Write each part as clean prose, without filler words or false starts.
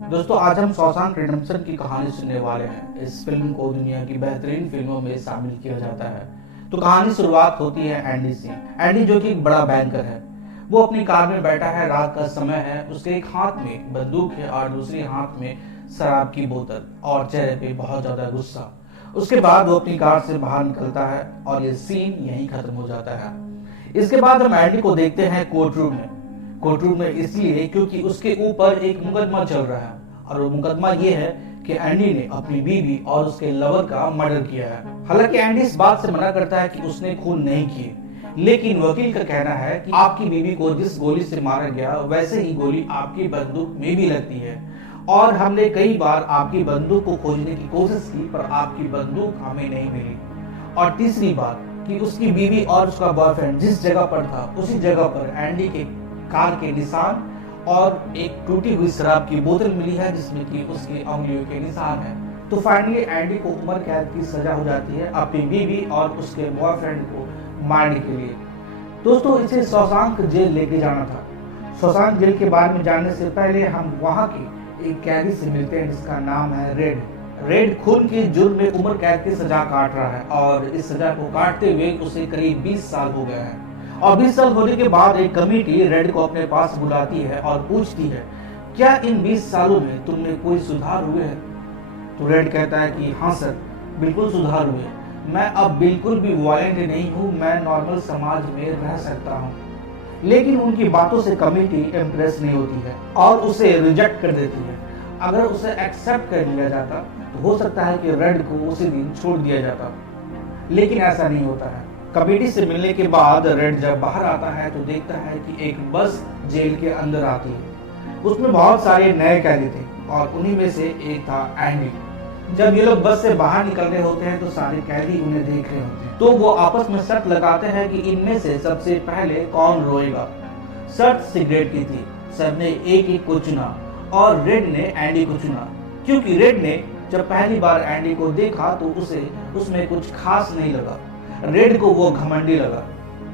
दोस्तों आज हम शॉशैंक रिडेम्पशन की कहानी सुनने वाले हैं। इस फिल्म को दुनिया की बेहतरीन फिल्मों में शामिल किया जाता है। तो कहानी शुरुआत होती है एंडी से। एंडी जो कि एक बड़ा बैंकर है, वो अपनी कार में बैठा है। रात का समय है। उसके एक हाथ में बंदूक है और दूसरे हाथ में शराब की बोतल और चेहरे पे बहुत ज्यादा गुस्सा। उसके बाद वो अपनी कार से बाहर निकलता है और ये सीन यहीं खत्म हो जाता है। इसके बाद हम एंडी को देखते हैं कोर्ट रूम में इसलिए क्योंकि उसके ऊपर एक मुकदमा चल रहा है और वो मुकदमा ये है कि एंडी ने अपनी बीवी और उसके लवर का मर्डर किया है। हालांकि एंडी इस बात से मना करता है कि उसने खून नहीं किए, लेकिन वकील का कहना है कि आपकी बीवी को जिस गोली से मारा गया वैसे ही गोली आपकी बंदूक में भी लगती है और हमने कई बार आपकी बंदूक को खोजने की कोशिश की पर आपकी बंदूक हमें नहीं मिली। और तीसरी बात कि उसकी बीवी और उसका बॉयफ्रेंड जिस जगह पर था उसी जगह पर एंडी के कार के निशान और एक टूटी हुई शराब की बोतल मिली है जिसमें कि उसकी उंगलियों के निशान है। तो फाइनली एंडी को उम्र कैद की सजा हो जाती है अपनी बीवी और उसके बॉयफ्रेंड को मारने के लिए। दोस्तों इसे शॉशैंक जेल लेके जाना था। शॉशैंक जेल के बारे में जानने से पहले हम वहाँ के एक कैदी से मिलते हैं जिसका नाम है रेड खून के जुर्म में उम्र कैद की सजा काट रहा है और इस सजा को काटते हुए उसे करीब 20 साल हो गए हैं। और 20 साल होने के बाद एक कमेटी रेड को अपने पास बुलाती है और पूछती है, क्या इन 20 सालों में तुम में कोई सुधार हुए हैं? तो रेड कहता है कि हाँ सर, बिल्कुल सुधार हुए। मैं अब बिल्कुल भी वायलेंट नहीं हूँ, मैं नॉर्मल समाज में रह सकता हूँ। लेकिन उनकी बातों से कमेटी इम्प्रेस नहीं होती है और उसे रिजेक्ट कर देती है। अगर उसे एक्सेप्ट कर लिया जाता तो हो सकता है कि रेड को उसी दिन छोड़ दिया जाता, लेकिन ऐसा नहीं होता है। कमेटी से मिलने के बाद रेड जब बाहर आता है तो देखता है कि एक बस जेल के अंदर आती है। उसमें बहुत सारे नए कैदी थे और उन्हीं में से एक था एंडी। जब ये लोग बस से बाहर निकल रहे होते हैं तो सारे कैदी उन्हें देख रहे होते हैं, तो वो आपस में शर्त लगाते हैं कि इनमें से सबसे पहले कौन रोएगा। शर्त सिगरेट की थी। सबने एक एक को चुना और रेड ने एंडी को चुना, क्योंकि रेड ने जब पहली बार एंडी को देखा तो उसे उसमें कुछ खास नहीं लगा। रेड को वो घमंडी लगा।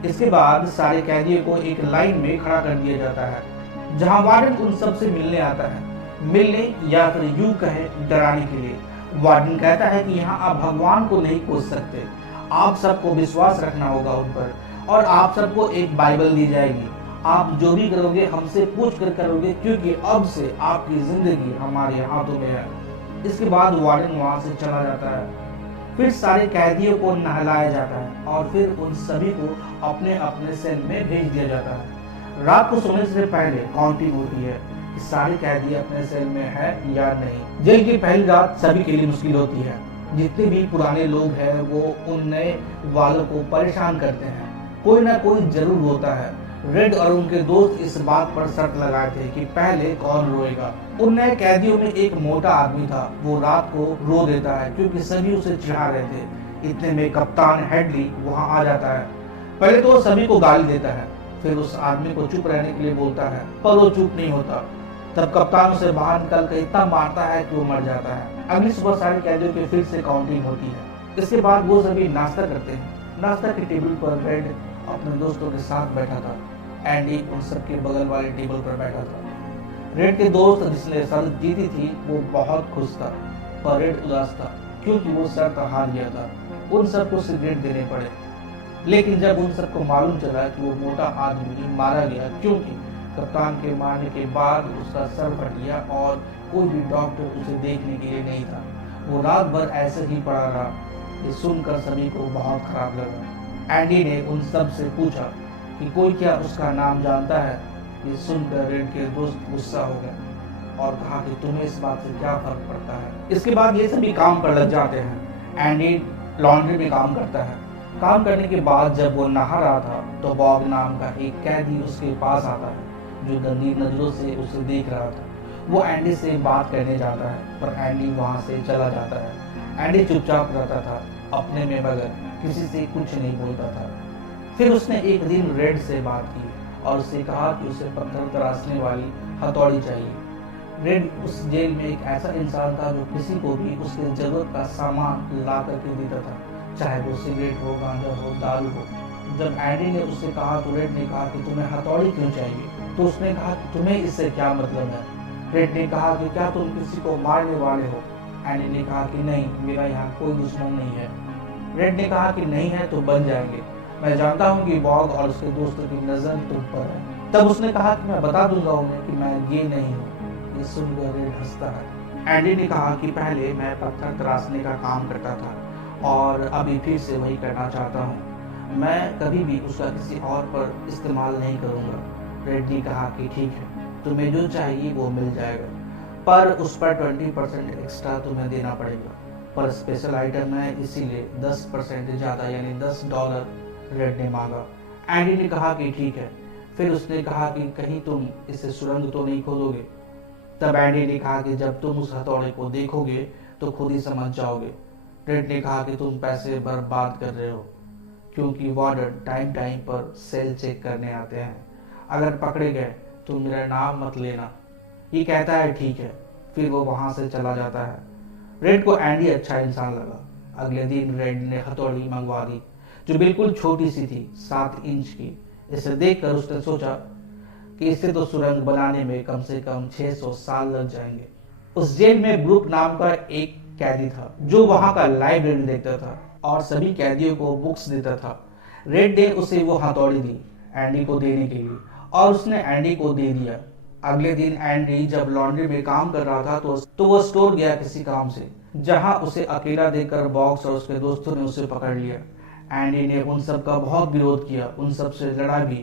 इसके बाद सारे कैदियों को एक लाइन में खड़ा कर दिया जाता है जहां वार्डन उन सब से मिलने आता है, मिलने या फिर यूं कहे डराने के लिए। वार्डन कहता है कि यहाँ आप भगवान को नहीं खोज सकते, आप सबको विश्वास रखना होगा उन पर और आप सबको एक बाइबल दी जाएगी। आप जो भी करोगे हमसे पूछ कर करोगे, क्योंकि अब से आपकी जिंदगी हमारे हाथों में है। इसके बाद वार्डन वहां से चला जाता है। फिर सारे कैदियों को नहलाया जाता है और फिर उन सभी को अपने अपने सेल में भेज दिया जाता है। रात को सोने से पहले काउंटिंग होती है कि सारे कैदी अपने सेल में है या नहीं। जेल की पहली रात सभी के लिए मुश्किल होती है। जितने भी पुराने लोग हैं वो उन नए वालों को परेशान करते हैं। कोई ना कोई जरूर होता है। रेड और उनके दोस्त इस बात पर शर्त लगाए थे कि पहले कौन रोएगा। उन नए कैदियों में एक मोटा आदमी था। वो रात को रो देता है क्योंकि सभी उसे चिढ़ा रहे थे। इतने में कप्तान हेडली वहां आ जाता है। पहले तो वो सभी को गाली देता है, फिर उस आदमी को चुप रहने के लिए बोलता है, पर वो चुप नहीं होता। तब कप्तान उसे बाहर निकल कर इतना मारता है कि वो मर जाता है। अगली सुबह सारे कैदियों की फिर से काउंटिंग होती है। इसके बाद वो सभी नाश्ता करते हैं। नाश्ता के टेबल पर रेड अपने दोस्तों के साथ बैठा था। एंडी उन सबके बगल वाले टेबल पर बैठा था। रेड के दोस्त जिसने शर्त जीती थी वो बहुत खुश था, पर रेड उदास था क्योंकि वो शर्त हार गया था। उन सबको सिगरेट देने पड़े, लेकिन जब उन सबको मालूम चला कि वो मोटा आदमी मारा गया क्योंकि कप्तान के मारने के बाद उसका सर फट गया और कोई भी डॉक्टर उसे देखने के लिए नहीं था, वो रात भर ऐसे ही पड़ा रहा। ये सुनकर सभी को बहुत खराब लगा। एंडी ने उन सब से पूछा कि कोई क्या उसका नाम जानता है। ये सुनकर रेड के दोस्त गुस्सा हो गए और कहा कि तुम्हें इस बात से क्या फर्क पड़ता है। इसके बाद ये सभी काम पर लग जाते हैं। एंडी लॉन्ड्री में काम करता है। काम करने के बाद जब वो नहा रहा था तो बॉब नाम का एक कैदी उसके पास आता है जो गंदी नजरों से उसे देख रहा था। वो एंडी से बात करने जाता है पर एंडी वहां से चला जाता है। एंडी चुपचाप रहता था, अपने में मगर किसी से कुछ नहीं बोलता था। फिर उसने एक दिन रेड से बात की और उसे कहा कि उसे पत्थर तराशने वाली हथौड़ी चाहिए। रेड उस जेल में एक ऐसा इंसान था जो किसी को भी उसके जरूरत का सामान ला करके देता था, चाहे वो सिगरेट हो, गांजा हो, दारू हो। जब एंडी ने उससे कहा तो रेड ने कहा कि तुम्हें हथौड़ी क्यों चाहिए? तो उसने कहा कि तुम्हें इससे क्या मतलब है? रेड ने कहा कि क्या तुम किसी को मारने वाले हो? एंडी ने कहा कि नहीं, मेरा यहाँ कोई दुश्मन नहीं है। रेड ने कहा कि नहीं है तो बन जाएंगे। मैं जानता हूँ कि बॉग और उसके दोस्तों की नजर तुम पर है। तब उसने कहा कि मैं बता दूंगा उन्हें कि मैं गे नहीं हूँ। ये सुनकर रेड हंसता है। एंडी ने कहा कि पहले मैं पत्थर तराशने का काम करता था और अभी फिर से वही करना चाहता हूँ। मैं कभी भी उसका किसी और पर इस्तेमाल नहीं करूँगा। रेड ने कहा कि ठीक है, तुम्हें जो चाहिए वो मिल जाएगा, पर उस पर 20% एक्स्ट्रा तुम्हें देना पड़ेगा। पर स्पेशल आइटम है, इसीलिए 10% ज़्यादा यानी $10 रेड ने मांगा। एंडी ने कहा कि ठीक है। फिर उसने कहा कि कहीं तुम इसे सुरंग तो नहीं खोदोगे? तब एंडी ने कहा कि जब तुम उस हथौड़े को देखोगे तो खुद ही समझ जाओगे। रेड ने कहा कि तुम पैसे बर्बाद कर रहे हो, क्योंकि वार्डन टाइम टाइम पर सेल चेक करने आते हैं। अगर पकड़े गए तो मेरा नाम मत लेना। ये कहता है ठीक है, फिर वो वहां से चला जाता है। रेड को एंडी अच्छा इंसान लगा। अगले दिन रेड ने हथौड़ी मंगवा दी, जो बिल्कुल छोटी सी थी, 7 इंच की। इसे देखकर उसने सोचा कि इसे तो सुरंग बनाने में कम से कम 600 साल लग जाएंगे। उस जेल में ब्रूक नाम का एक कैदी था, जो वहां का लाइब्रेरी देखता था और सभी कैदियों को बुक्स देता था। रेड ने उसे वो हथौड़ी दी एंडी को देने के लिए, और उसने एंडी को दे दिया। अगले दिन एंडी जब लॉन्ड्री में काम कर रहा था तो वो स्टोर गया किसी काम से, जहां उसे अकेला देखकर बॉक्स और उसके दोस्तों ने उसे पकड़ लिया। एंडी ने उन सब का बहुत विरोध किया, उन सब से लड़ा भी,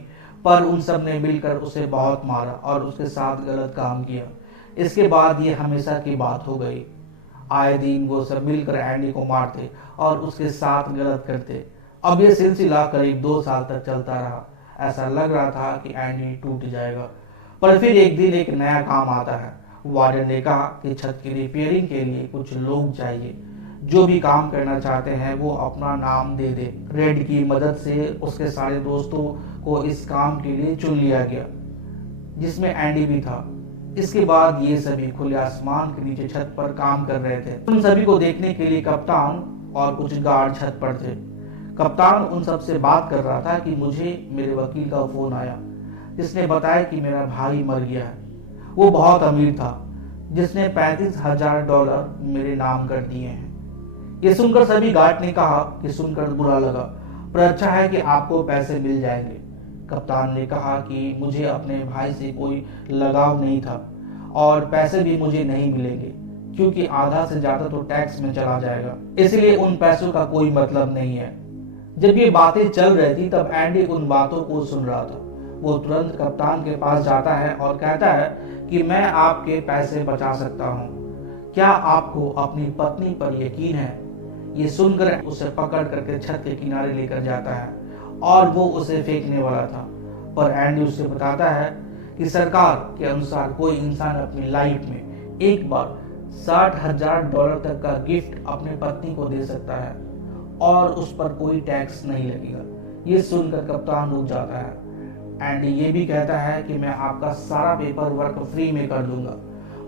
पर उन सब ने मिलकर उसे बहुत मारा और उसके साथ गलत काम किया। इसके बाद ये हमेशा की बात हो गई। आए दिन वो सब मिलकर एंडी को मारते और उसके साथ गलत करते। अब ये सिलसिला करीब 2 साल तक चलता रहा। ऐसा लग रहा था कि एंडी टूट जाएगा, पर फिर एक दिन एक नया काम आता है। वार्डन ने कहा कि छत की रिपेयरिंग के लिए कुछ लोग चाहिए। जो भी काम करना चाहते हैं वो अपना नाम दे दे। रेड की मदद से उसके सारे दोस्तों को इस काम के लिए चुन लिया गया, जिसमें एंडी भी था। इसके बाद ये सभी खुले आसमान के नीचे छत पर काम कर रहे थे। उन सभी को देखने के लिए कप्तान और कुछ गार्ड छत पर थे। कप्तान उन सब से बात कर रहा था कि मुझे मेरे वकील का फोन आया, जिसने बताया कि मेरा भाई मर गया है। वो बहुत अमीर था, जिसने $35,000 मेरे नाम कर दिए हैं। ये सुनकर सभी गार्ड ने कहा कि सुनकर बुरा लगा, पर अच्छा है कि आपको पैसे मिल जाएंगे। कप्तान ने कहा कि मुझे अपने भाई से कोई लगाव नहीं था और पैसे भी मुझे नहीं मिलेंगे, क्योंकि आधा से ज्यादा तो टैक्स में चला जाएगा, इसलिए उन पैसों का कोई मतलब नहीं है। जब ये बातें चल रही थी तब एंडी उन बातों को सुन रहा था। वो तुरंत कप्तान के पास जाता है और कहता है कि मैं आपके पैसे बचा सकता हूँ। क्या आपको अपनी पत्नी पर यकीन है? ये सुनकर उसे पकड़ करके छत के किनारे लेकर जाता है और वो उसे फेंकने वाला था, पर एंडी उसे बताता है कि सरकार के अनुसार कोई इंसान अपनी लाइफ में एक बार $60,000 तक का गिफ्ट अपने पत्नी को दे सकता है और उस पर कोई टैक्स नहीं लगेगा। ये सुनकर कप्तान रुक जाता है। एंडी ये भी कहता है कि मैं आपका सारा पेपर वर्क फ्री में कर दूंगा,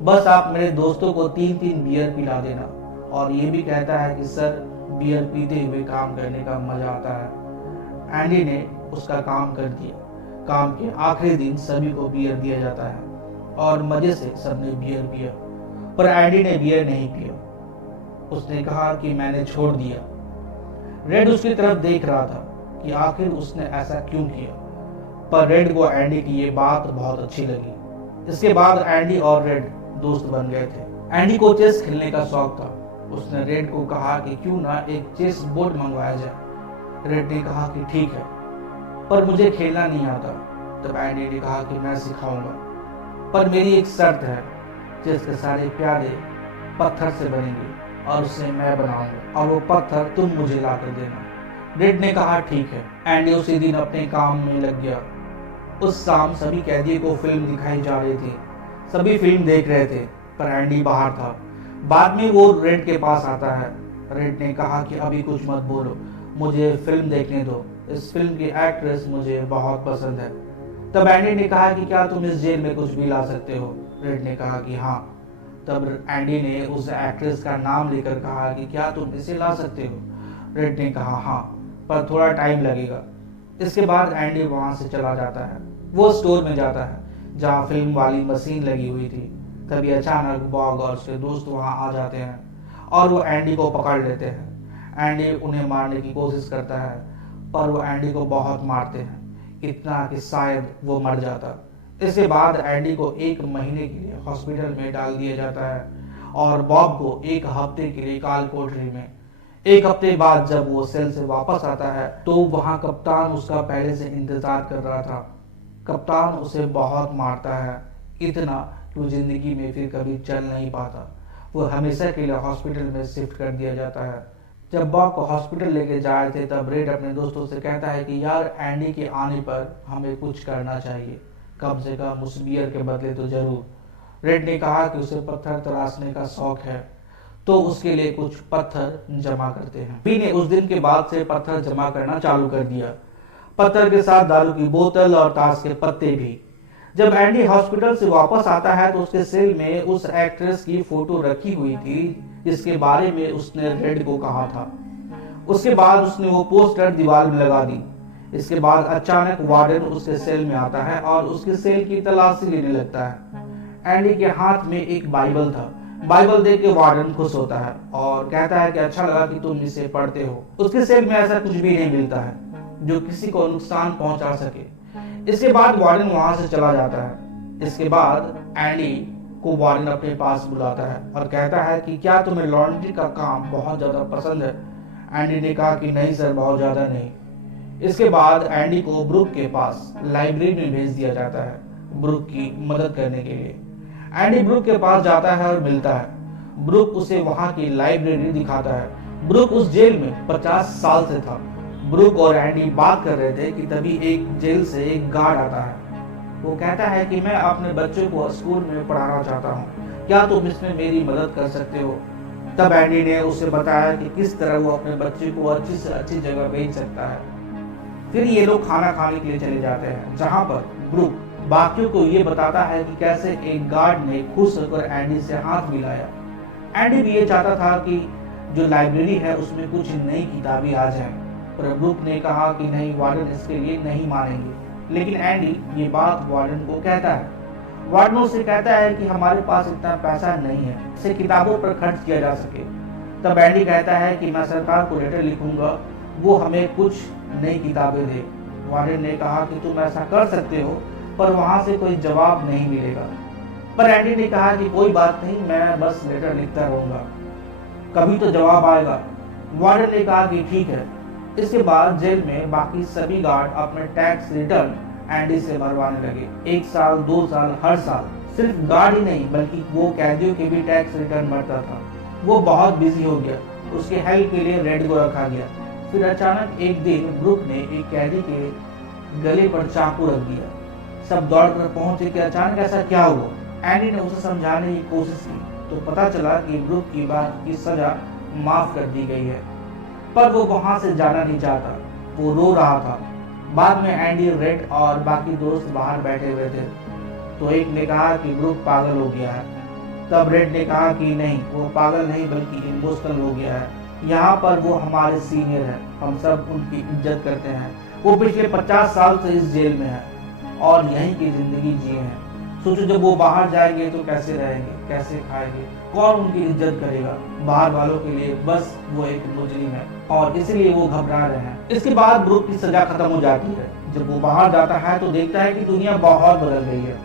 बस आप मेरे दोस्तों को 3-3 बियर पिला देना। और ये भी कहता है कि सर, बियर पीते हुए काम करने का मजा आता है। एंडी ने उसका काम कर दिया। काम के आखिरी दिन सभी को बियर दिया जाता है और मजे से सबने बियर पिया, पर एंडी ने बियर नहीं पिया। उसने कहा कि मैंने छोड़ दिया। रेड उसकी तरफ देख रहा था कि आखिर उसने ऐसा क्यों किया, पर रेड को एंडी की ये बात बहुत अच्छी लगी। इसके बाद एंडी और रेड दोस्त बन गए थे। एंडी को चेस खेलने का शौक था। उसने रेड को कहा कि क्यों ना एक चेस बोर्ड मंगवाया जाए। रेड ने कहा कि ठीक है, पर मुझे खेलना नहीं आता। तब एंडी ने कहा कि मैं सिखाऊंगा, पर मेरी एक शर्त है, चेस के सारे प्यादे पत्थर से बनेंगे और उसे मैं बनाऊंगा और वो पत्थर तुम मुझे ला कर देना। रेड ने कहा ठीक है। एंडी उसी दिन अपने काम में लग गया। उस शाम सभी कैदियों को फिल्म दिखाई जा रही थी। सभी फिल्म देख रहे थे, पर एंडी बाहर था। बाद में वो रेड के पास आता है। रेड ने कहा कि अभी कुछ मत बोलो, मुझे फिल्म देखने दो। इस फिल्म की एक्ट्रेस मुझे बहुत पसंद है। तब एंडी ने कहा कि क्या तुम इस जेल में कुछ भी ला सकते हो? रेड ने कहा कि हाँ। तब एंडी ने उस एक्ट्रेस का नाम लेकर कहा कि क्या तुम इसे ला सकते हो? रेड ने कहा हाँ, पर थोड़ा टाइम लगेगा। इसके बाद एंडी वहां से चला जाता है। वो स्टोर में जाता है जहाँ फिल्म वाली मशीन लगी हुई थी। तभी अचानक बॉग और उसके दोस्त वहां आ जाते हैं और वो एंडी को पकड़ लेते हैं। एंडी उन्हें मारने की कोशिश करता है पर वो एंडी को बहुत मारते हैं, इतना कि शायद वो मर जाता। इसके बाद एंडी को 1 महीने के लिए हॉस्पिटल में डाल दिया जाता है और बॉब को 1 हफ्ते के लिए काल कोठरी में। 1 हफ्ते बाद जब वो सेल से वापस आता है तो वहां कप्तान उसका पहले से इंतजार कर रहा था। कप्तान उसे बहुत मारता है, इतना कि वो जिंदगी में फिर कभी चल नहीं पाता। वो हमेशा के लिए हॉस्पिटल में शिफ्ट कर दिया जाता है। जब बॉब को हॉस्पिटल लेके जाए थे तब रेड अपने दोस्तों से कहता है कि यार एंडी के आने पर हमें कुछ करना चाहिए, कम से कम उस बियर के बदले तो जरूर। रेड ने कहा कि उसे पत्थर तराशने का शौक है तो उसके लिए कुछ पत्थर जमा करते हैं। बी ने उस दिन के बाद से पत्थर जमा करना चालू कर दिया, पत्थर के साथ दारू की बोतल और ताश के पत्ते भी। जब एंडी हॉस्पिटल से वापस आता है तो उसके सेल में उस एक्ट्रेस की फोटो रखी हुई थी जिसके बारे में उसने रेड को कहा था। उसके बाद उसने वो पोस्टर दीवार में लगा दी। इसके बाद अचानक वार्डन उसके सेल में आता है और उसके सेल की तलाशी लेने लगता है। एंडी के हाथ में एक बाइबल था। बाइबल देख के वार्डन खुश होता है और कहता है कि अच्छा लगा कि तुम इसे पढ़ते हो। उसके सेल में ऐसा कुछ भी नहीं मिलता है जो किसी को नुकसान पहुंचा सके। इसके बाद वार्डन वहां से चला जाता है। इसके बाद एंडी को वार्डन अपने पास बुलाता है और कहता है कि क्या तुम्हें लॉन्ड्री का काम बहुत ज्यादा पसंद है। एंडी ने कहा कि नहीं सर, बहुत ज्यादा नहीं। इसके बाद एंडी को ब्रूक के पास लाइब्रेरी में भेज दिया जाता है ब्रूक की मदद करने के लिए। एंडी ब्रूक के पास जाता है और मिलता है। ब्रूक उसे वहां की लाइब्रेरी दिखाता है। ब्रूक उस जेल में 50 साल से था। ब्रूक और एंडी बात कर रहे थे कि तभी एक जेल से एक गार्ड आता है। वो कहता है कि मैं अपने बच्चों को स्कूल में पढ़ाना चाहता हूँ, क्या तुम इसमें मेरी मदद कर सकते हो। तब एंडी ने उसे बताया कि किस तरह वो अपने बच्चे को अच्छी से अच्छी जगह भेज सकता है। फिर ये लोग खाना खाने के लिए चले जाते हैं जहाँ पर ब्रूक बाकियों को ये बताता है कि कैसे एक गार्ड ने खुश होकर एंडी से हाथ मिलाया। एंडी भी ये चाहता था कि जो लाइब्रेरी है उसमें कुछ नई किताबें आ जाएं, पर ब्रूक ने कहा कि नहीं, वार्डन इसके लिए नहीं मानेंगे। लेकिन एंडी ये बात वार्डन को कहता है। वार्डन से कहता है कि हमारे पास इतना पैसा नहीं है इसे किताबों पर खर्च किया जा सके। तब एंडी कहता है कि मैं सरकार को लेटर लिखूंगा, वो हमें कुछ नई किताबें दे। वार्डन ने कहा कि तुम ऐसा कर सकते हो पर वहां से कोई जवाब नहीं मिलेगा। पर एंडी ने कहा कि कोई बात नहीं, मैं बस लेटर लिखता रहूंगा, कभी तो जवाब आएगा। वार्डन ने कहा कि ठीक है। इसके बाद जेल में बाकी सभी गार्ड अपने टैक्स रिटर्न एंडी से भरवाने लगे। 1 साल 2 साल हर साल। सिर्फ गार्ड ही नहीं बल्कि वो कैदियों के भी टैक्स रिटर्न भरता था। वो बहुत बिजी हो गया। उसके हेल्प के लिए रेड को रखा गया। फिर अचानक एक दिन ब्रूक ने एक कैदी के गले पर चाकू रख दिया। सब दौड़कर पहुंचे कि अचानक ऐसा क्या हुआ। एंडी ने उसे समझाने की कोशिश की तो पता चला कि ब्रूक की बात की सजा माफ कर दी गई है, पर वो वहां से जाना नहीं चाहता। वो रो रहा था। बाद में एंडी, रेड और बाकी दोस्त बाहर बैठे हुए थे तो एक ने कहा कि ब्रूक पागल हो गया है। तब रेड ने कहा कि नहीं, वो पागल नहीं बल्कि इमोशनल हो गया है। यहाँ पर वो हमारे सीनियर है, हम सब उनकी इज्जत करते हैं। वो पिछले 50 साल से इस जेल में है और यहीं की जिंदगी जिए हैं। सोचो जब वो बाहर जाएंगे तो कैसे रहेंगे, कैसे खाएंगे, कौन उनकी इज्जत करेगा। बाहर वालों के लिए बस वो एक मुजरिम है और इसलिए वो घबरा रहे हैं। इसके बाद ब्रूक की सजा खत्म हो जाती है। जब वो बाहर जाता है तो देखता है कि दुनिया बहुत बदल गई है।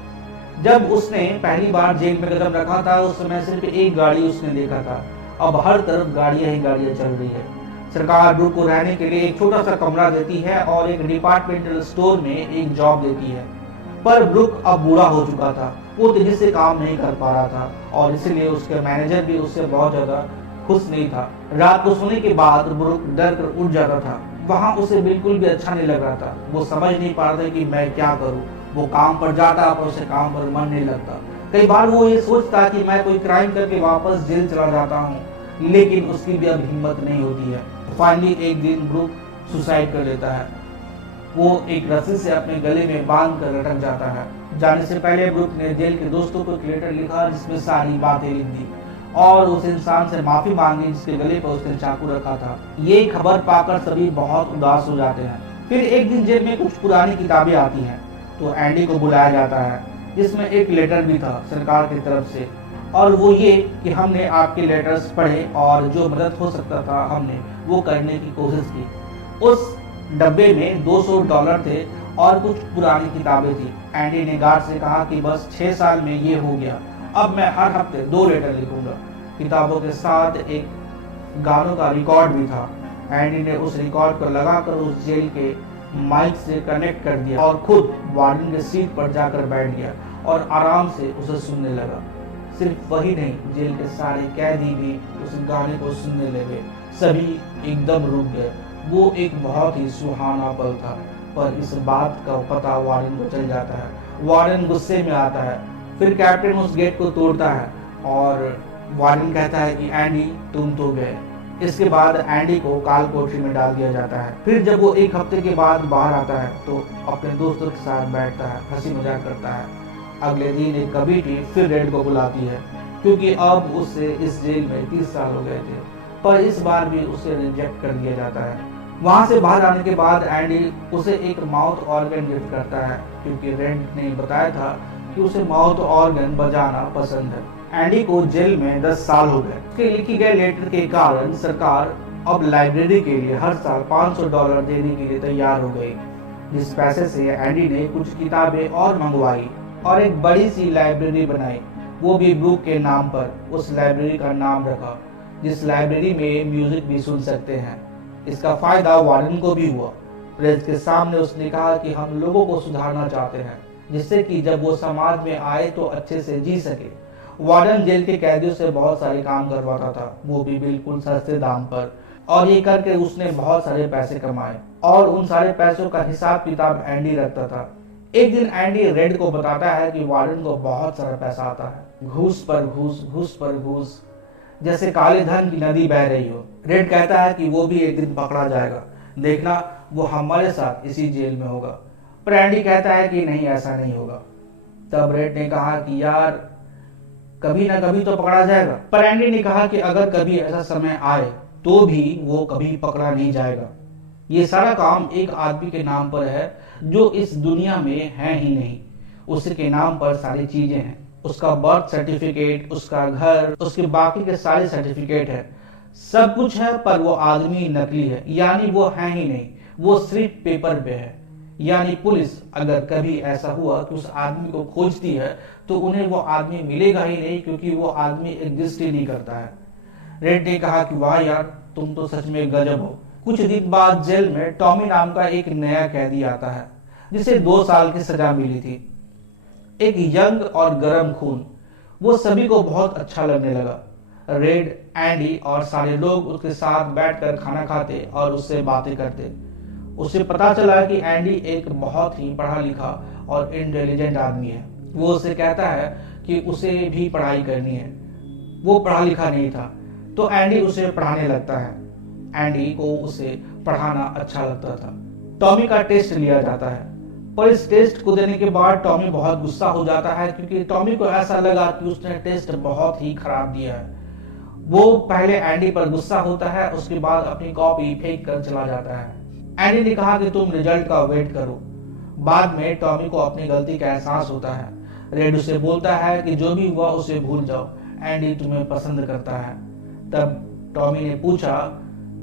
जब उसने पहली बार जेल में कदम रखा था उस समय सिर्फ एक गाड़ी उसने देखा था, अब हर तरफ गाड़ियां ही गाड़ियां चल रही है। सरकार ब्रूक को रहने के लिए एक छोटा सा कमरा देती है और एक डिपार्टमेंटल स्टोर में एक जॉब देती है। पर ब्रूक अब बूढ़ा हो चुका था, वो तेजी से काम नहीं कर पा रहा था और इसलिए उसके मैनेजर भी उससे बहुत ज्यादा खुश नहीं था। रात को सोने के बाद ब्रूक डर कर उठ जाता था। वहां उसे बिल्कुल भी अच्छा नहीं लग रहा था। वो समझ नहीं पा रहा था कि मैं क्या करूं। वो काम पर जाता पर उसे काम पर मन नहीं लगता। कई बार वो ये सोचता कि मैं कोई क्राइम करके वापस जेल चला जाता हूँ, लेकिन उसकी भी अब हिम्मत नहीं होती है। फाइनली एक दिन ब्रूक सुसाइड कर लेता है। वो एक रस्सी से अपने गले में बांध कर लटक जाता है। जाने से पहले ब्रूक ने जेल के दोस्तों को एक लेटर लिखा जिसमें सारी बातें लिख दी और उस इंसान से माफी मांगी जिसके गले पर उसने चाकू रखा था। ये खबर पाकर सभी बहुत उदास हो जाते हैं। फिर एक दिन जेल में कुछ पुरानी किताबें आती हैं तो एंडी को बुलाया जाता है। जिसमें एक लेटर भी था सरकार की तरफ से, और वो ये कि हमने आपके लेटर्स पढ़े और जो मदद हो सकता था हमने वो करने की कोशिश की। उस डब्बे में $200 थे और कुछ पुरानी किताबें थी। एंडी ने गार्ड से कहा कि बस 6 साल में ये हो गया, अब मैं हर हफ्ते 2 लेटर लिखूंगा। किताबों के साथ एक गानों का रिकॉर्ड भी था। एंडी ने उस रिकॉर्ड को लगाकर उस जेल के माइक से कनेक्ट कर दिया और खुद वार्डन के सीट पर जाकर बैठ गया और आराम से उसे सुनने लगा। सिर्फ वही नहीं, जेल के सारे कैदी भी उस गाने को सुनने लगे। सभी एकदम रुक गए। वो एक बहुत ही सुहाना पल था, पर इस बात का पता वार्डन को चल जाता है। वार्डन गुस्से में आता है। फिर कैप्टन उस गेट को तोड़ता है और वार्डन कहता है कि एंडी तुम तो गए। इसके बाद एंडी को काल कोठरी में डाल दिया जाता है। फिर जब वो 1 हफ्ते के बाद बाहर आता है तो अपने दोस्तों के साथ बैठता है, हंसी मजाक करता है। अगले दिन एक कमेटी फिर रेड को बुलाती है, क्योंकि अब उससे इस जेल में 30 साल हो गए थे, पर इस बार भी उसे रिजेक्ट कर दिया जाता है। वहां से बाहर आने के बाद एंडी उसे एक माउथ ऑर्गन गिफ्ट करता है, क्योंकि रेड ने बताया था कि उसे माउथ ऑर्गन बजाना पसंद है। एंडी को जेल में 10 साल हो गए। उसके लिखे गए लेटर के कारण सरकार अब लाइब्रेरी के लिए हर साल $500 देने के लिए तैयार हो गई, जिस पैसे से एंडी ने कुछ किताबें और मंगवाई और एक बड़ी सी लाइब्रेरी बनाई, वो भी ब्रूक के नाम पर। उस लाइब्रेरी का नाम रखा, जिस लाइब्रेरी में म्यूजिक भी सुन सकते हैं। इसका फायदा वार्डन को भी हुआ। प्रेस के सामने उसने कहा कि हम लोगों को सुधारना चाहते हैं, जिससे कि जब वो समाज में आए तो अच्छे से जी सके। वार्डन जेल के कैदियों से बहुत सारे काम करवाता था, वो भी बिल्कुल सस्ते दाम पर, और ये करके उसने बहुत सारे पैसे कमाए और उन सारे पैसों का हिसाब किताब एंडी रखता था। एक दिन एंडी रेड को बताता है कि वार्डन को बहुत सारा पैसा आता है, घूस पर घूस, घूस पर घूस, जैसे काले धन की नदी बह रही हो। रेड कहता है कि वो भी एक दिन पकड़ा जाएगा, देखना वो हमारे साथ इसी जेल में होगा। पर एंडी कहता है कि नहीं, ऐसा नहीं होगा। तब रेड ने कहा कि यार कभी ना कभी तो पकड़ा जाएगा। पर एंडी ने कहा कि अगर कभी ऐसा समय आए तो भी वो कभी पकड़ा नहीं जाएगा। ये सारा काम एक आदमी के नाम पर है जो इस दुनिया में है ही नहीं। उसके नाम पर सारी चीजें हैं, उसका बर्थ सर्टिफिकेट, उसका घर, उसके बाकी के सारे सर्टिफिकेट है, सब कुछ है, पर वो आदमी नकली है, यानी वो है ही नहीं, वो सिर्फ पेपर पे है। यानी पुलिस अगर कभी ऐसा हुआ कि उस आदमी को खोजती है तो उन्हें वो आदमी मिलेगा ही नहीं, क्योंकि वो आदमी एग्जिस्ट ही नहीं करता है। रेड ने कहा कि वाह यार, तुम तो सच में गजब हो। कुछ दिन बाद जेल में टॉमी नाम का एक नया कैदी आता है, जिसे 2 साल की सजा मिली थी। एक यंग और गर्म खून, वो सभी को बहुत अच्छा लगने लगा। रेड, एंडी और सारे लोग उसके साथ बैठकर खाना खाते और उससे बातें करते। उसे पता चला कि एंडी एक बहुत ही पढ़ा लिखा और इंटेलिजेंट आदमी है। वो उसे कहता है कि उसे भी पढ़ाई करनी है। वो पढ़ा लिखा नहीं था, तो एंडी उसे पढ़ाने लगता है। एंडी को उसे पढ़ाना अच्छा लगता था। टॉमी का टेस्ट लिया जाता है, पर इस टेस्ट को देने के बाद टॉमी बहुत गुस्सा हो जाता है, क्योंकि टॉमी को ऐसा लगा कि उसने टेस्ट बहुत ही खराब दिया है। वो पहले एंडी पर गुस्सा होता है, उसके बाद अपनी कॉपी फेंक कर चला जाता है। एंडी ने कहा कि तुम रिजल्ट का वेट करो। बाद में टॉमी को अपनी गलती का एहसास होता है। रेड उसे बोलता है कि जो भी हुआ उसे भूल जाओ, एंडी तुम्हें पसंद करता है। तब टॉमी ने पूछा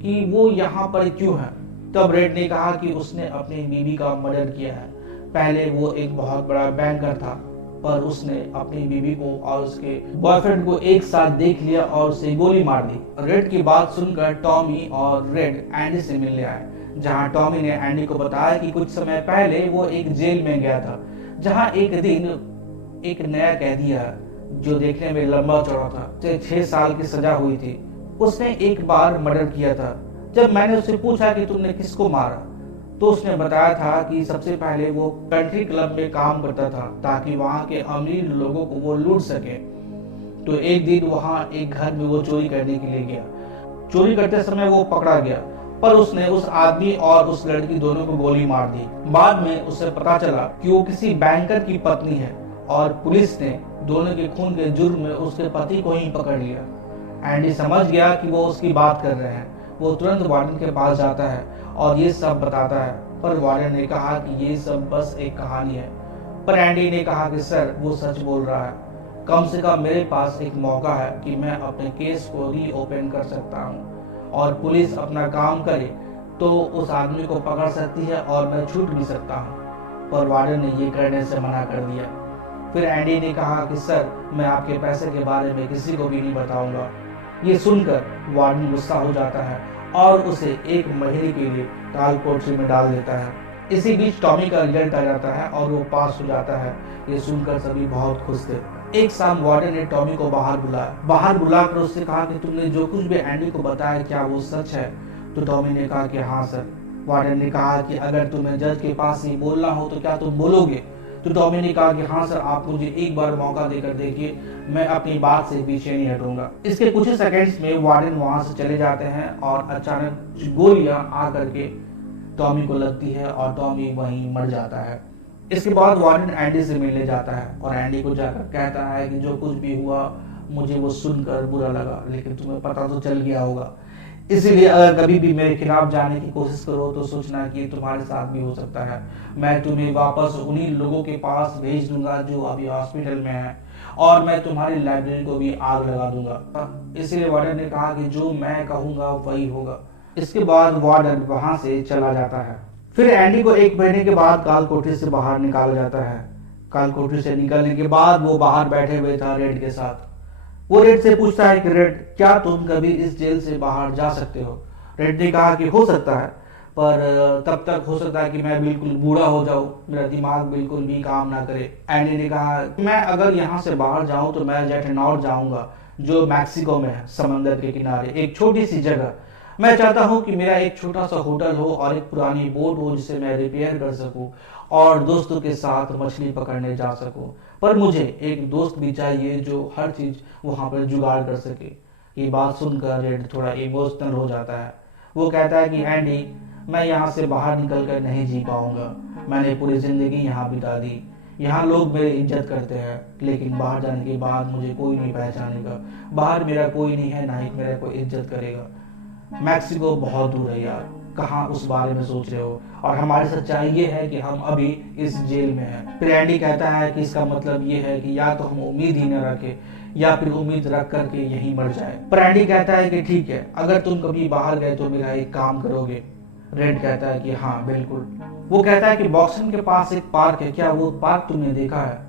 कि वो यहाँ पर क्यों है। तब रेड ने कहा कि उसने अपनी बीवी का मर्डर किया है। पहले वो एक बहुत बड़ा बैंकर था, पर उसने अपनी बीवी को और उसके बॉयफ्रेंड को एक साथ देख लिया और उसे गोली मार दी। रेड की बात सुनकर टॉमी और रेड एंडी से मिलने आए, जहां टॉमी ने एंडी को बताया कि कुछ समय पहले वो एक जेल में गया था, जहां एक दिन एक नया कैदी आया जो देखने में लंबा चौड़ा था। उसे 6 साल की सजा हुई थी। उसने एक बार मर्डर किया था। जब मैंने उससे पूछा कि तुमने किसको मारा, तो उसने बताया था कि सबसे पहले वो कंट्री क्लब में काम करता था ताकि वहाँ के अमीर लोगों को वो लूट सके। तो एक दिन वहाँ एक घर में वो चोरी करने के लिए गया। चोरी करते समय वो पकड़ा गया, पर उसने उस आदमी और उस लड़की दोनों को गोली मार दी। बाद में उसे पता चला कि वो किसी बैंकर की पत्नी है और पुलिस ने दोनों के खून के जुर्म में उसके पति को ही पकड़ लिया। एंडी समझ गया कि वो उसकी बात कर रहे हैं। वो तुरंत वार्डन के पास जाता है और ये सब बताता है, पर वार्डन ने कहा कि ये सब बस एक कहानी है। पर एंडी ने कहा कि सर वो सच बोल रहा है, कम से कम मेरे पास एक मौका है कि मैं अपने केस को रीओपन कर सकता हूँ और पुलिस अपना काम करे तो उस आदमी को पकड़ सकती है और मैं छूट भी सकता हूँ। पर वार्डन ने ये करने से मना कर दिया। फिर एंडी ने कहा कि सर मैं आपके पैसे के बारे में किसी को भी नहीं बताऊंगा। ये सुनकर वार्डन गुस्सा हो जाता है और उसे 1 महीने के लिए काल कोठरी में डाल देता है। इसी बीच टॉमी का रिजल्ट आ जाता है और वो पास हो जाता है। ये सुनकर सभी बहुत खुश थे। एक शाम वार्डन ने टॉमी को बाहर बुलाकर उससे कहा कि तुमने जो कुछ भी एंडी को बताया क्या वो सच है? तो टॉमी ने कहा कि हाँ सर। वार्डन ने कहा कि अगर तुम्हें जज के पास ही बोलना हो तो क्या तुम बोलोगे? तो टॉमी ने कहा कि हाँ सर, आप मुझे एक बार मौका देकर देखिए, मैं अपनी बात से पीछे नहीं हटूंगा। इसके कुछ ही सेकंड्स में वार्डन वहां से चले जाते हैं और अचानक गोलियां आकर के टॉमी को लगती है और टॉमी वहीं मर जाता है। इसके बाद वार्डन एंडी से मिलने जाता है और एंडी को जाकर कहता है कि जो कुछ भी हुआ मुझे वो सुनकर बुरा लगा, लेकिन तुम्हें पता तो चल गया होगा, इसीलिए अगर कभी भी मेरे खिलाफ जाने की कोशिश करो तो सोचना कि तुम्हारे साथ भी हो सकता है। मैं तुम्हें वापस उन्हीं लोगों के पास भेज दूंगा जो अभी हॉस्पिटल में है और मैं तुम्हारी लाइब्रेरी को भी आग लगा दूंगा। इसीलिए वार्डन ने कहा कि जो मैं कहूंगा वही होगा। इसके बाद वार्डन वहां से चला जाता है। फिर एंडी को 1 महीने के बाद काल कोठरी से बाहर निकाला जाता है। काल कोठरी से निकलने के बाद वो बाहर बैठे हुए था रेड के साथ। वो रेड से पूछता है कि रेड, क्या तुम कभी इस जेल से बाहर जा सकते हो? रेड ने कहा कि हो सकता है, पर तब तक हो सकता है कि मैं बिल्कुल बूढ़ा हो जाऊं, मेरा दिमाग बिल्कुल भी काम ना करे। एंडी ने कहा मैं अगर यहाँ से बाहर जाऊं तो मैं जेटनॉर जाऊंगा जो मैक्सिको में है, समंदर के किनारे एक छोटी सी जगह। मैं चाहता हूं कि मेरा एक छोटा सा होटल हो और एक पुरानी बोट हो जिसे मैं रिपेयर कर सकूं और दोस्तों के साथ मछली पकड़ने जा सकूं। पर मुझे एक दोस्त भी चाहिए जो हर चीज वहां पर जुगाड़ कर सके। ये बात सुनकर रेड थोड़ा इमोशनल हो जाता है। वो कहता है कि एंडी, मैं यहाँ से बाहर निकल कर नहीं जी पाऊंगा। मैंने पूरी जिंदगी यहाँ बिता दी। यहाँ लोग मेरी इज्जत करते हैं, लेकिन बाहर जाने के बाद मुझे कोई नहीं पहचानेगा। बाहर मेरा कोई नहीं है, ना ही मेरा कोई इज्जत करेगा। मैक्सिको बहुत दूर है यार, कहाँ उस बारे में सोच रहे हो? और हमारी सच्चाई ये है कि हम अभी इस जेल में हैं। फिर एंडी कहता है कि इसका मतलब ये है कि या तो हम उम्मीद ही न रखें या फिर उम्मीद रख करके यहीं मर जाए। पर एंडी कहता है कि ठीक है, अगर तुम कभी बाहर गए तो मेरा एक काम करोगे? रेड कहता है कि हाँ बिल्कुल। वो कहता है कि बॉक्सन के पास एक पार्क है, क्या वो पार्क तुमने देखा है?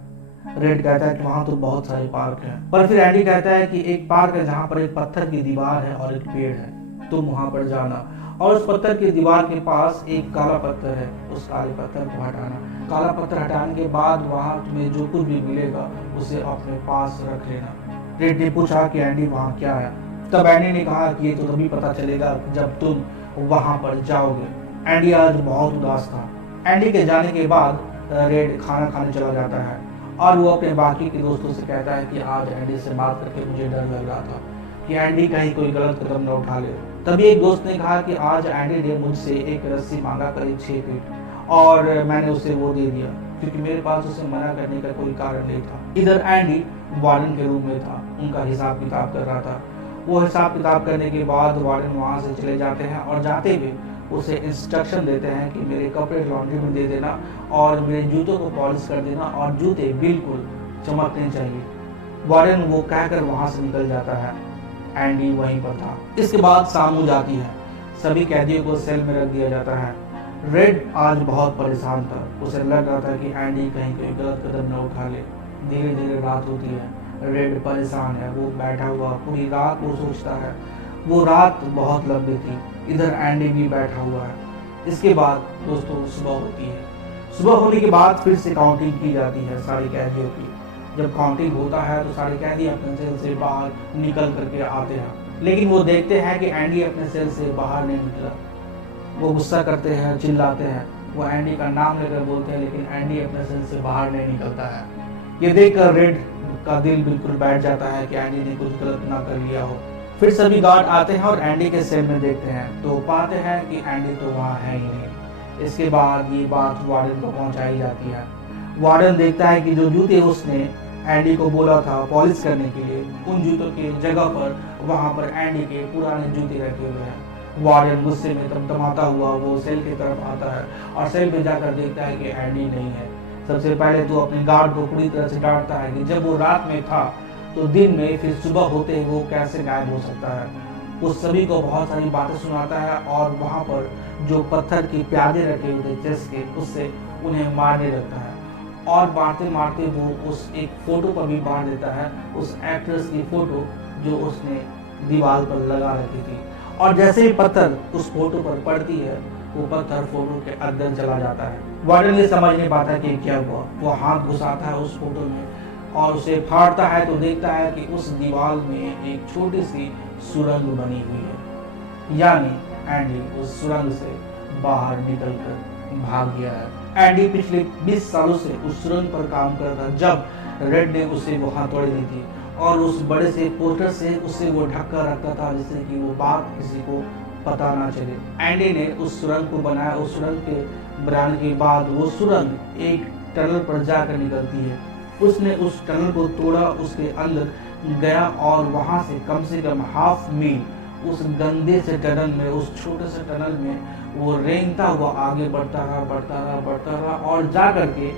रेड कहता है कि वहां तो बहुत सारे पार्क हैं। पर फिर एंडी कहता है कि एक पार्क है जहाँ पर एक पत्थर की दीवार है और एक पेड़ है, तुम वहां पर जाना और उस पत्थर की दीवार के पास एक काला पत्थर है, उस काले पत्थर को हटाना। काला पत्थर हटाने के बाद वहां तुम्हें जो कुछ भी मिलेगा उसे अपने पास रख लेना। रेड ने पूछा कि एंडी वहां क्या है? तब एंडी ने कहा कि ये तो तभी पता चलेगा जब तुम वहां पर जाओगे। एंडी आज बहुत उदास था। एंडी के जाने के बाद रेड खाना खाने चला जाता है और वो अपने बाकी के दोस्तों से कहता है कि आज एंडी से बात करके मुझे डर लग रहा था कि एंडी कहीं कोई गलत कदम न उठा ले। तभी एक दोस्त ने कहा कि आज एंडी ने मुझसे एक रस्सी मांगा करीब 6 फीट और मैंने उसे वो दे दिया क्योंकि मेरे पास उसे मना करने का कोई कारण नहीं था। इधर एंडी वार्डन के रूम में था, उनका हिसाब किताब कर रहा था। वो हिसाब किताब करने के बाद वार्डन वहां से चले जाते हैं और जाते हुए उसे इंस्ट्रक्शन देते हैं कि मेरे कपड़े लॉन्ड्री में दे देना और मेरे जूतों को पॉलिश कर देना और जूते बिल्कुल चमकने चाहिए। वार्डन वो कहकर वहां से निकल जाता है। एंडी वहीं पर था। इसके बाद शाम हो जाती है, सभी कैदियों को सेल में रख दिया जाता है। रेड आज बहुत परेशान था, उसे लग रहा था कि एंडी कहीं कोई गलत कदम न उठा ले। धीरे धीरे रात होती है, रेड परेशान है, वो बैठा हुआ पूरी रात वो सोचता है। वो रात बहुत लंबी थी। इधर एंडी भी बैठा हुआ है। इसके बाद दोस्तों सुबह होती है। सुबह होने के बाद फिर से काउंटिंग की जाती है सारे कैदियों की। जब काउंटिंग होता है तो सारे कैदी अपने सेल से बाहर निकल करके आते हैं, लेकिन वो देखते हैं कि एंडी अपने सेल से बाहर नहीं निकला। वो गुस्सा करते हैं, चिल्लाते हैं, वो एंडी का नाम लेकर बोलते हैं, लेकिन एंडी अपने सेल से बाहर नहीं निकलता है। ये देखकर रेड का दिल बिल्कुल बैठ जाता है कि एंडी ने कुछ गलत ना कर लिया हो। फिर सभी गार्ड आते हैं और एंडी के सेल में देखते हैं तो पाते हैं कि एंडी तो वहाँ है ही नहीं। इसके बाद ये बात वार्डन को पहुंचाई जाती है। वार्डन देखता है कि जो जूते उसने एंडी को बोला था पॉलिश करने के लिए, उन जूतों की जगह पर वहां पर एंडी के पुराने जूते रखे हुए हैं। वार्डन गुस्से में तमतमाता हुआ वो सेल की तरफ आता है और सेल में जाकर देखता है कि एंडी नहीं है। सबसे पहले तो अपने गार्ड को पूरी तरह से डांटता है कि जब वो रात में था तो दिन में फिर सुबह होते वो कैसे गायब हो सकता है। वो सभी को बहुत सारी बातें सुनाता है और वहाँ पर जो पत्थर की प्यादे रखे हुए थे चेस के, उससे उन्हें मारने लगता है। और मारते मारते वो उस एक फोटो पर भी मार देता है, उस एक्ट्रेस की फोटो जो उसने दीवार पर लगा रखी थी। और जैसे ही पत्थर उस फोटो पर पड़ती है, वो पत्थर फोटो के अंदर चला जाता है। वार्डन ये समझ नहीं पाता कि क्या हुआ। वो हाथ घुसाता है उस फोटो में और उसे फाड़ता है तो देखता है कि उस दीवार में एक छोटी सी सुरंग बनी हुई है, यानी एंडी उस सुरंग से बाहर निकलकर भाग गया है। एंडी पिछले 20 सालों से उस सुरंग पर काम कर रहा था जब रेड ने उसे वो हथौड़ी दी थी और उस बड़े से पोस्टर से उसे वो ढक कर रखता था जिससे कि वो बात किसी को पता ना चले। एंडी ने उस सुरंग को बनाया। उस सुरंग के बनाने के बाद वो सुरंग एक टनल पर जाकर निकलती है। उसने उस टनल को तोड़ा, उसके अंदर गया और वहां से कम हाफ मील उस गंदे से टनल में, उस छोटे से टनल में वो रेंगता हुआ आगे बढ़ता रहा और जा करके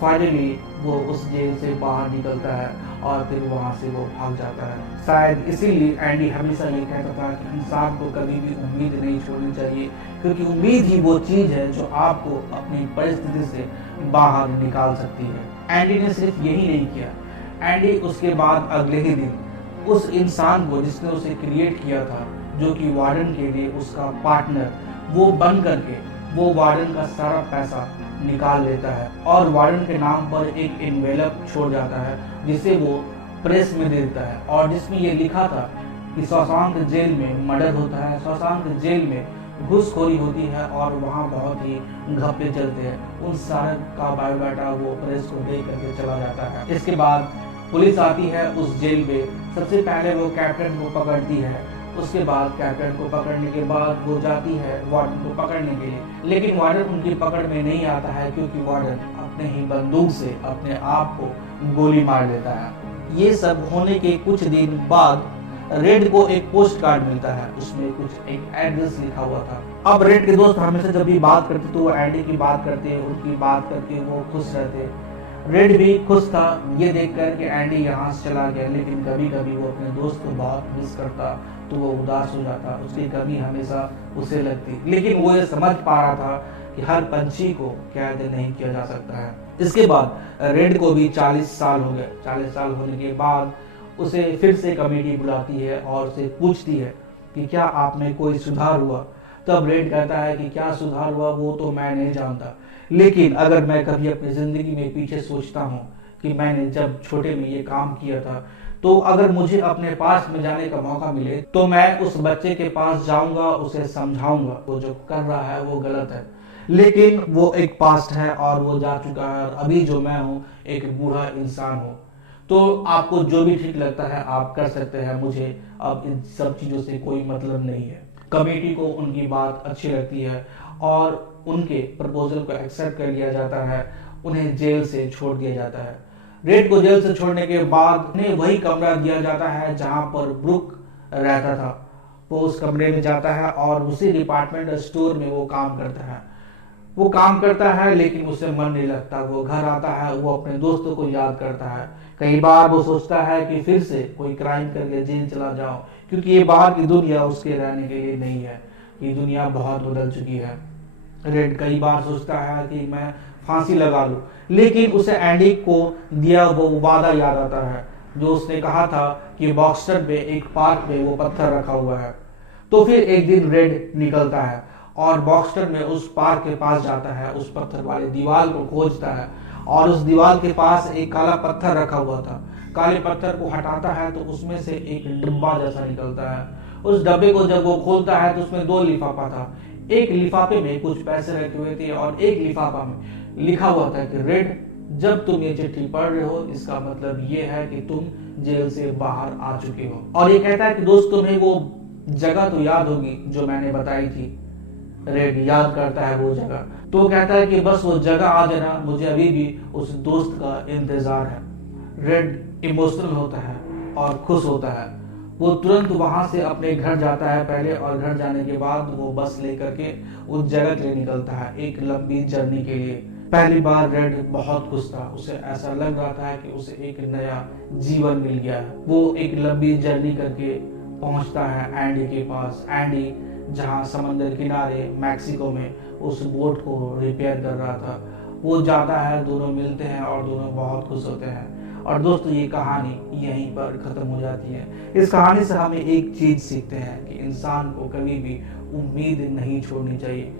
फाइनली वो उस जेल से बाहर निकलता है और फिर वहां से वो भाग जाता है। शायद इसीलिए एंडी हमेशा ये कहता था कि इंसान को कभी भी उम्मीद नहीं छोड़नी चाहिए, क्योंकि उम्मीद ही वो चीज है जो आपको अपनी परिस्थिति से बाहर निकाल सकती है। एंडी ने सिर्फ यही नहीं किया। एंडी उसके बाद अगले ही दिन उस इंसान को जिसने उसे क्रिएट किया था, जो कि वार्डन के लिए उसका पार्टनर, वो बन करके वो वार्डन का सारा पैसा निकाल लेता है और वार्डन के नाम पर एक एनवेलप छोड़ जाता है जिसे वो प्रेस में देता है और जिसमें ये लिखा था कि शशांक जेल में मर्डर होता है, शशांक जेल में घूसखोरी होती है और वहाँ बहुत ही घपले चलते हैं। उन सारे का बायोडाटा वो प्रेस को दे करके चला जाता है। इसके बाद पुलिस आती है उस जेल में। सबसे पहले वो कैप्टन को पकड़ती है, उसके बाद कैप्टन को पकड़ने के बाद वो जाती है वार्डन को पकड़ने के लिए, लेकिन वार्डन उनकी पकड़ में नहीं आता है क्योंकि वार्डन अपने ही बंदूक से अपने आप को गोली मार लेता है। ये सब होने के कुछ दिन बाद रेड को एक पोस्ट कार्ड मिलता है, उसमें कुछ एक एड्रेस लिखा हुआ था। अब रेड के दोस्त हमेशा जब भी बात करते तो वो एंडी की बात करते, उनकी बात करके वो खुश रहते। रेड भी खुश था ये देखकर कि एंडी यहाँ से चला गया, लेकिन कभी कभी वो अपने दोस्त को बहुत मिस करता तो वो उदास हो जाता, उसकी कमी हमेशा उसे लगती। लेकिन वो ये समझ पा रहा था कि हर पंछी को कैद नहीं किया जा सकता है। इसके बाद रेड को भी 40 साल हो गए। 40 साल होने के बाद उसे फिर से कमेटी बुलाती है और उसे पूछती है कि क्या आप में कोई सुधार हुआ। तब रेड कहता है कि क्या सुधार हुआ वो तो मैं नहीं जानता, लेकिन अगर मैं कभी अपनी जिंदगी में पीछे सोचता हूँ कि मैंने जब छोटे में ये काम किया था, तो अगर मुझे अपने पास में जाने का मौका मिले तो मैं उस बच्चे के पास जाऊंगा, उसे समझाऊंगा वो जो कर रहा है वो गलत है। लेकिन वो एक पास्ट है और वो जा चुका है और अभी जो मैं हूँ एक बूढ़ा इंसान हूँ। तो आपको जो भी ठीक लगता है आप कर सकते हैं, मुझे अब इन सब चीजों से कोई मतलब नहीं है। कमेटी को उनकी बात अच्छी लगती है और उनके प्रपोजल को एक्सेप्ट कर लिया जाता है। उन्हें जेल से छोड़ दिया जाता है। रेड को जेल से छोड़ने के बाद उन्हें वही कमरा दिया जाता है जहां पर ब्रुक रहता था। वो उस कमरे में जाता है और उसी डिपार्टमेंट स्टोर में वो काम करता है, लेकिन उसे मन नहीं लगता। वो घर आता है, वो अपने दोस्तों को याद करता है। कई बार वो सोचता है कि फिर से कोई क्राइम करके जेल चला जाऊं, क्योंकि ये बाहर की दुनिया उसके रहने के लिए नहीं है। ये दुनिया बहुत बदल चुकी है। रेड कई बार सोचता है कि मैं फांसी लगा लूं, लेकिन उसे एंडी को दिया वो वादा याद आता है जो उसने कहा था कि बॉक्सटर में एक पार्क में वो पत्थर रखा हुआ है। तो फिर एक दिन रेड निकलता है और बॉक्सटर में उस पार्क के पास जाता है, उस पत्थर वाले दीवार को खोजता है और उस दीवार के पास एक काला पत्थर रखा हुआ था। काले पत्थर को हटाता है तो उसमें से एक डिब्बा जैसा निकलता है। उस डब्बे को जब वो खोलता है तो उसमें 2 लिफाफा था। एक लिफाफे में कुछ पैसे रखे हुए थे और एक लिफाफा में लिखा हुआ था कि रेड, जब तुम ये चिट्ठी पढ़ रहे हो इसका मतलब ये है कि तुम जेल से बाहर आ चुके हो। और ये कहता है कि दोस्त तुम्हें वो जगह तो याद होगी जो मैंने बताई थी। रेड याद करता है वो जगह, तो वो कहता है कि बस वो जगह आ जाना, मुझे अभी भी उस दोस्त का इंतजार है। रेड इमोशनल होता है और खुश होता है। वो तुरंत वहां से अपने घर जाता है पहले, और घर जाने के बाद वो बस लेकर के उस जगह के लिए निकलता है एक लंबी जर्नी के लिए। पहली बार रेड बहुत खुश था, उसे ऐसा लग रहा था कि उसे एक नया जीवन मिल गया है। वो एक लंबी जर्नी करके पहुंचता है एंडी के पास। एंडी जहां समंदर किनारे मैक्सिको में उस बोट को रिपेयर कर रहा था, वो जाता है, दोनों मिलते हैं और दोनों बहुत खुश होते हैं। और दोस्तों, ये कहानी यहीं पर खत्म हो जाती है। इस कहानी से हमें एक चीज सीखते हैं कि इंसान को कभी भी उम्मीद नहीं छोड़नी चाहिए।